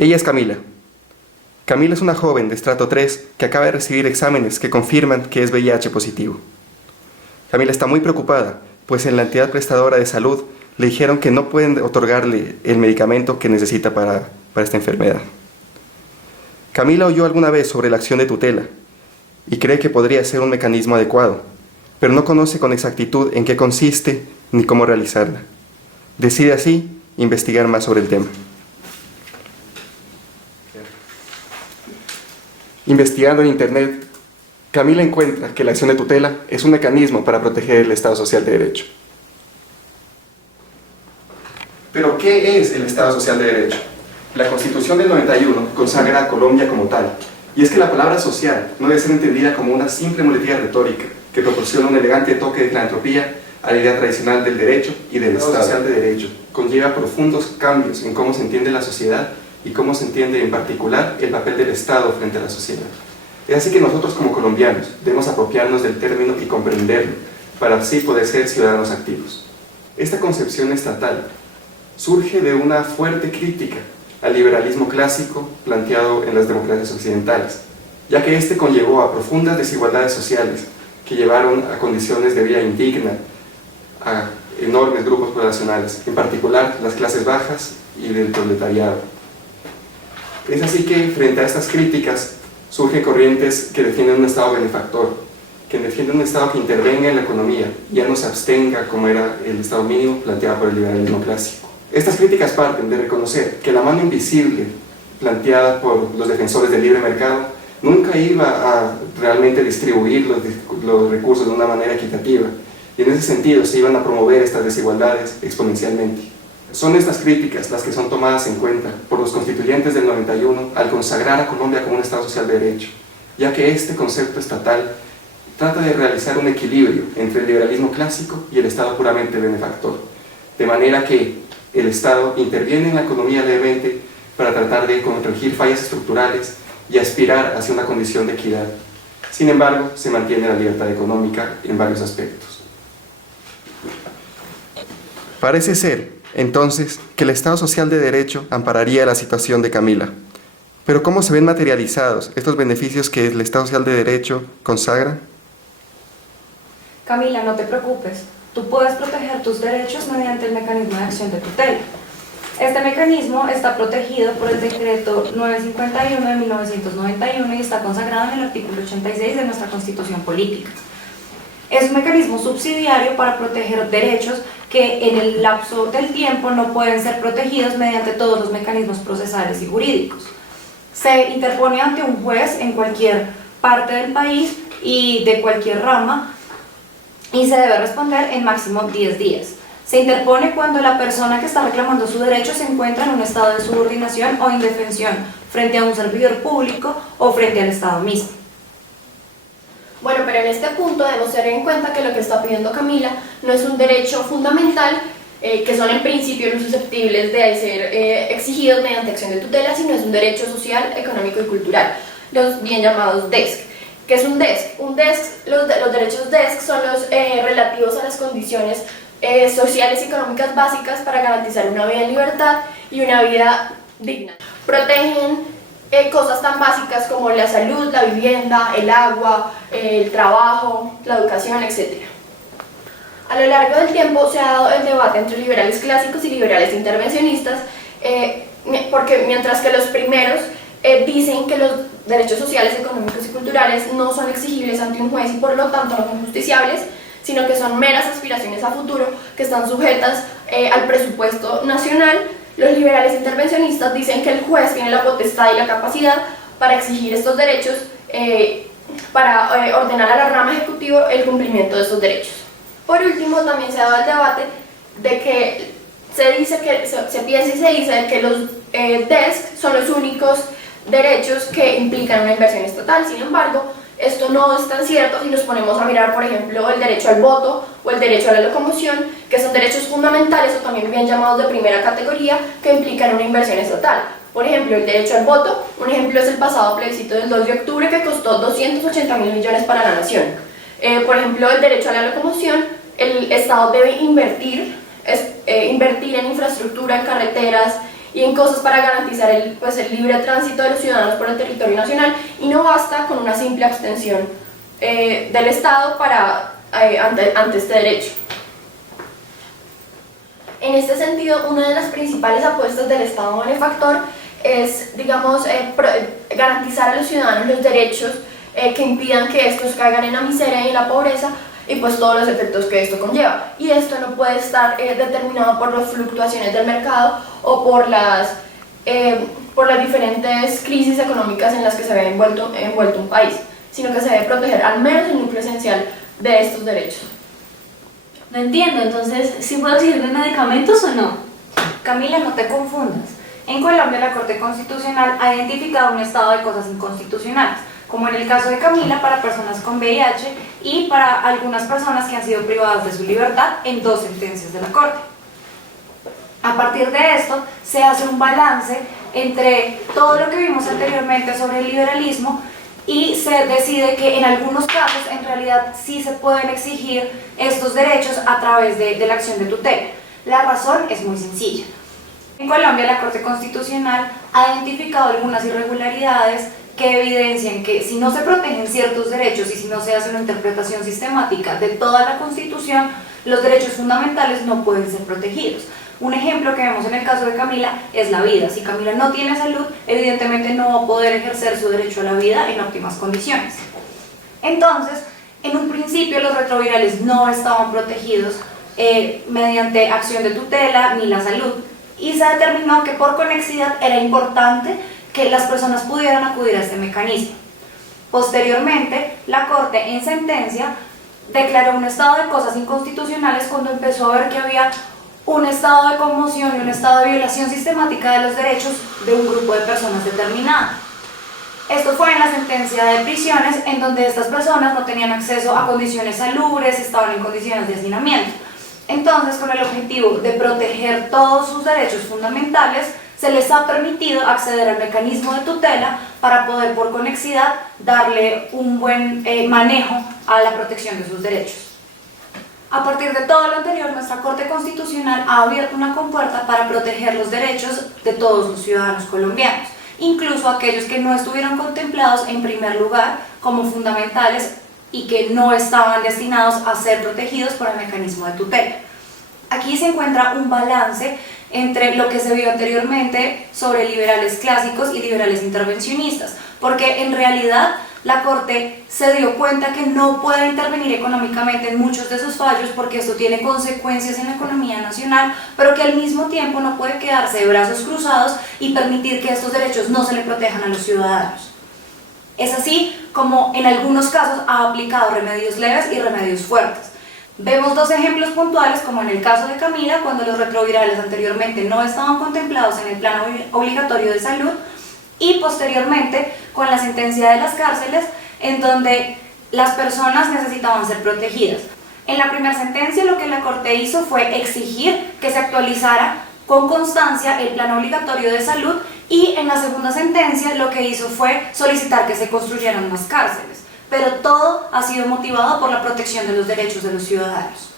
Ella es Camila. Camila es una joven de estrato 3 que acaba de recibir exámenes que confirman que es VIH positivo. Camila está muy preocupada, pues en la entidad prestadora de salud le dijeron que no pueden otorgarle el medicamento que necesita para esta enfermedad. Camila oyó alguna vez sobre la acción de tutela y cree que podría ser un mecanismo adecuado, pero no conoce con exactitud en qué consiste ni cómo realizarla. Decide así investigar más sobre el tema. Investigando en Internet, Camila encuentra que la acción de tutela es un mecanismo para proteger el Estado Social de Derecho. ¿Pero qué es el Estado Social de Derecho? La Constitución del 91 consagra a Colombia como tal, y es que la palabra social no debe ser entendida como una simple muletilla retórica que proporciona un elegante toque de filantropía a la idea tradicional del derecho y del Estado Social de Derecho. Conlleva profundos cambios en cómo se entiende la sociedad y cómo se entiende en particular el papel del Estado frente a la sociedad. Es así que nosotros como colombianos debemos apropiarnos del término y comprenderlo para así poder ser ciudadanos activos. Esta concepción estatal surge de una fuerte crítica al liberalismo clásico planteado en las democracias occidentales, ya que este conllevó a profundas desigualdades sociales que llevaron a condiciones de vida indigna a enormes grupos poblacionales, en particular las clases bajas y del proletariado. Es así que frente a estas críticas surgen corrientes que defienden un Estado benefactor, que defienden un Estado que intervenga en la economía y ya no se abstenga como era el Estado mínimo planteado por el liberalismo clásico. Estas críticas parten de reconocer que la mano invisible planteada por los defensores del libre mercado nunca iba a realmente distribuir los recursos de una manera equitativa, y en ese sentido se iban a promover estas desigualdades exponencialmente. Son estas críticas las que son tomadas en cuenta por los constituyentes del 91 al consagrar a Colombia como un Estado Social de Derecho, ya que este concepto estatal trata de realizar un equilibrio entre el liberalismo clásico y el Estado puramente benefactor, de manera que el Estado interviene en la economía levemente para tratar de corregir fallas estructurales y aspirar hacia una condición de equidad. Sin embargo, se mantiene la libertad económica en varios aspectos. Parece ser, entonces, que el Estado Social de Derecho ampararía la situación de Camila. Pero ¿cómo se ven materializados estos beneficios que el Estado Social de Derecho consagra? Camila, no te preocupes. Tú puedes proteger tus derechos mediante el mecanismo de acción de tutela. Este mecanismo está protegido por el decreto 951 de 1991 y está consagrado en el artículo 86 de nuestra Constitución Política. Es un mecanismo subsidiario para proteger derechos que en el lapso del tiempo no pueden ser protegidos mediante todos los mecanismos procesales y jurídicos. Se interpone ante un juez en cualquier parte del país y de cualquier rama y se debe responder en máximo 10 días. Se interpone cuando la persona que está reclamando su derecho se encuentra en un estado de subordinación o indefensión frente a un servidor público o frente al Estado mismo. Bueno, pero en este punto debemos tener en cuenta que lo que está pidiendo Camila no es un derecho fundamental, que son en principio no susceptibles de ser exigidos mediante acción de tutela, sino es un derecho social, económico y cultural, los bien llamados DESC. ¿Qué es un DESC? Los derechos DESC son los relativos a las condiciones sociales y económicas básicas para garantizar una vida en libertad y una vida digna. Protegen cosas tan básicas como la salud, la vivienda, el agua, el trabajo, la educación, etc. A lo largo del tiempo se ha dado el debate entre liberales clásicos y liberales intervencionistas, porque mientras que los primeros dicen que los derechos sociales, económicos y culturales no son exigibles ante un juez y por lo tanto no son justiciables, sino que son meras aspiraciones a futuro que están sujetas al presupuesto nacional, los liberales intervencionistas dicen que el juez tiene la potestad y la capacidad para exigir estos derechos, para ordenar a la rama ejecutiva el cumplimiento de estos derechos. Por último, también se ha dado el debate de que se piensa y se dice que los DESC son los únicos derechos que implican una inversión estatal. Sin embargo, esto no es tan cierto si nos ponemos a mirar, por ejemplo, el derecho al voto o el derecho a la locomoción, que son derechos fundamentales o también bien llamados de primera categoría, que implican una inversión estatal. Por ejemplo, el derecho al voto, un ejemplo es el pasado plebiscito del 2 de octubre que costó 280.000 millones para la nación. Por ejemplo, el derecho a la locomoción, el Estado debe invertir en infraestructura, en carreteras y en cosas para garantizar el libre tránsito de los ciudadanos por el territorio nacional, y no basta con una simple abstención del Estado ante este derecho. En este sentido, una de las principales apuestas del Estado benefactor es, digamos, garantizar a los ciudadanos los derechos que impidan que estos caigan en la miseria y en la pobreza, y pues todos los efectos que esto conlleva. Y esto no puede estar determinado por las fluctuaciones del mercado o por las diferentes crisis económicas en las que se ve envuelto un país, sino que se debe proteger al menos el núcleo esencial de estos derechos. No entiendo, entonces, ¿sí puedo exigirme medicamentos o no? Camila, no te confundas. En Colombia, la Corte Constitucional ha identificado un estado de cosas inconstitucionales, como en el caso de Camila para personas con VIH y para algunas personas que han sido privadas de su libertad en 2 sentencias de la Corte. A partir de esto, se hace un balance entre todo lo que vimos anteriormente sobre el liberalismo y se decide que en algunos casos en realidad sí se pueden exigir estos derechos a través de la acción de tutela. La razón es muy sencilla. En Colombia, la Corte Constitucional ha identificado algunas irregularidades que evidencian que si no se protegen ciertos derechos y si no se hace una interpretación sistemática de toda la Constitución, los derechos fundamentales no pueden ser protegidos. Un ejemplo que vemos en el caso de Camila es la vida. Si Camila no tiene salud, evidentemente no va a poder ejercer su derecho a la vida en óptimas condiciones. Entonces, en un principio los retrovirales no estaban protegidos mediante acción de tutela ni la salud, y se determinó que por conexidad era importante que las personas pudieran acudir a este mecanismo. Posteriormente, la Corte en sentencia declaró un estado de cosas inconstitucionales cuando empezó a ver que había un estado de conmoción y un estado de violación sistemática de los derechos de un grupo de personas determinada. Esto fue en la sentencia de prisiones, en donde estas personas no tenían acceso a condiciones salubres, estaban en condiciones de hacinamiento. Entonces, con el objetivo de proteger todos sus derechos fundamentales, se les ha permitido acceder al mecanismo de tutela para poder, por conexidad, darle un buen manejo a la protección de sus derechos. A partir de todo lo anterior, nuestra Corte Constitucional ha abierto una compuerta para proteger los derechos de todos los ciudadanos colombianos, incluso aquellos que no estuvieron contemplados en primer lugar como fundamentales y que no estaban destinados a ser protegidos por el mecanismo de tutela. Aquí se encuentra un balance entre lo que se vio anteriormente sobre liberales clásicos y liberales intervencionistas, porque en realidad la Corte se dio cuenta que no puede intervenir económicamente en muchos de sus fallos porque esto tiene consecuencias en la economía nacional, pero que al mismo tiempo no puede quedarse de brazos cruzados y permitir que estos derechos no se le protejan a los ciudadanos. Es así como en algunos casos ha aplicado remedios leves y remedios fuertes. Vemos 2 ejemplos puntuales, como en el caso de Camila, cuando los retrovirales anteriormente no estaban contemplados en el plan obligatorio de salud, y posteriormente con la sentencia de las cárceles, en donde las personas necesitaban ser protegidas. En la primera sentencia, lo que la Corte hizo fue exigir que se actualizara con constancia el plan obligatorio de salud, y en la segunda sentencia lo que hizo fue solicitar que se construyeran más cárceles. Pero todo ha sido motivado por la protección de los derechos de los ciudadanos.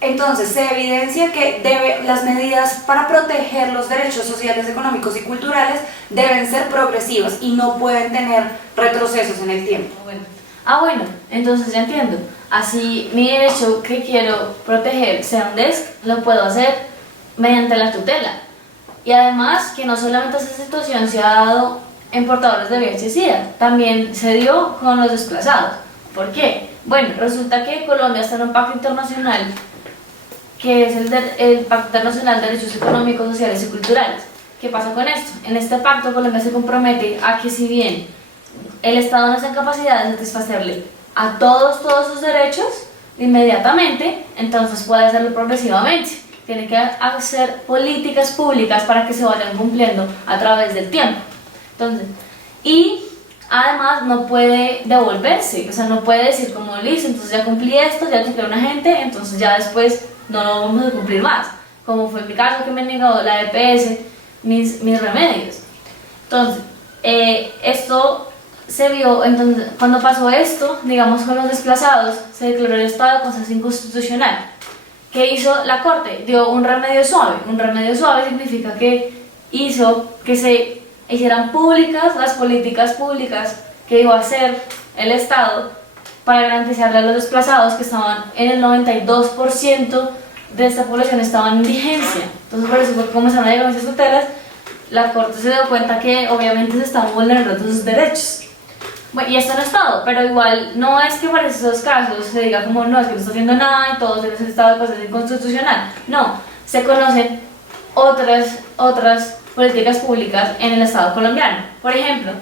Entonces, se evidencia que las medidas para proteger los derechos sociales, económicos y culturales deben ser progresivas y no pueden tener retrocesos en el tiempo. Bueno, entonces ya entiendo. Así mi derecho que quiero proteger, sea un DESC, lo puedo hacer mediante la tutela. Y además que no solamente esa situación se ha dado en portadores de VIH y SIDA, también se dio con los desplazados. ¿Por qué? Bueno, resulta que Colombia está en un pacto internacional que es el Pacto Internacional de Derechos Económicos, Sociales y Culturales. ¿Qué pasa con esto? En este pacto Colombia se compromete a que si bien el Estado no está en capacidad de satisfacerle a todos sus derechos inmediatamente, entonces puede hacerlo progresivamente. Tiene que hacer políticas públicas para que se vayan cumpliendo a través del tiempo. Entonces, y además no puede devolverse, o sea, no puede decir como listo, entonces ya cumplí esto, ya cumplí a una gente, entonces ya después no lo vamos a cumplir más, como fue en mi caso que me negó la EPS mis remedios. Entonces, esto se vio, entonces, cuando pasó esto, digamos con los desplazados, se declaró el estado de cosas inconstitucional. ¿qué hizo la Corte? Dio un remedio suave. Un remedio suave significa que hizo que se hicieran públicas las políticas públicas que iba a hacer el Estado para garantizarle a los desplazados, que estaban en el 92% de esta población estaban en indigencia. Entonces por eso fue que comenzaron a llegar esas tutelas. La Corte se dio cuenta que obviamente se estaban vulnerando sus derechos. Bueno, y esto no es todo, pero igual no es que para esos casos se diga como no, es que no está haciendo nada y todo en ese estado de cosas inconstitucional. No, se conocen otras políticas públicas en el Estado colombiano. Por ejemplo,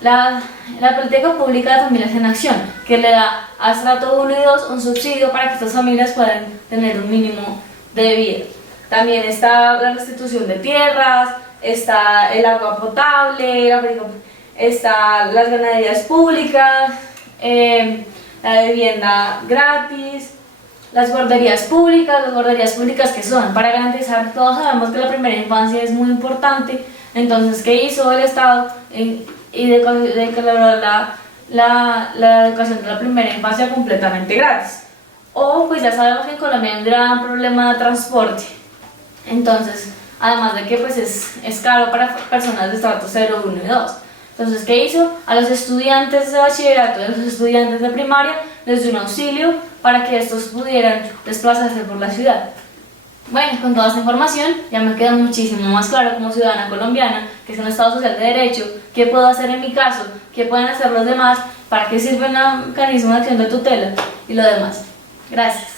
la política pública de familias en acción, que le da a estrato 1 y 2 un subsidio para que estas familias puedan tener un mínimo de vida. También está la restitución de tierras, está el agua potable, está las ganaderías públicas, la vivienda gratis, las guarderías públicas que son para garantizar, todos sabemos que la primera infancia es muy importante. Entonces, ¿qué hizo el Estado? Y declaró la educación de la primera infancia completamente gratis. O pues ya sabemos que en Colombia hay un gran problema de transporte. Entonces, además de que pues es caro para personas de estrato 0, 1 y 2. Entonces, ¿qué hizo? A los estudiantes de bachillerato y a los estudiantes de primaria les dio un auxilio para que estos pudieran desplazarse por la ciudad. Bueno, con toda esta información ya me queda muchísimo más claro como ciudadana colombiana que es un Estado social de derecho, qué puedo hacer en mi caso, qué pueden hacer los demás, para qué sirve el mecanismo de acción de tutela y lo demás. Gracias.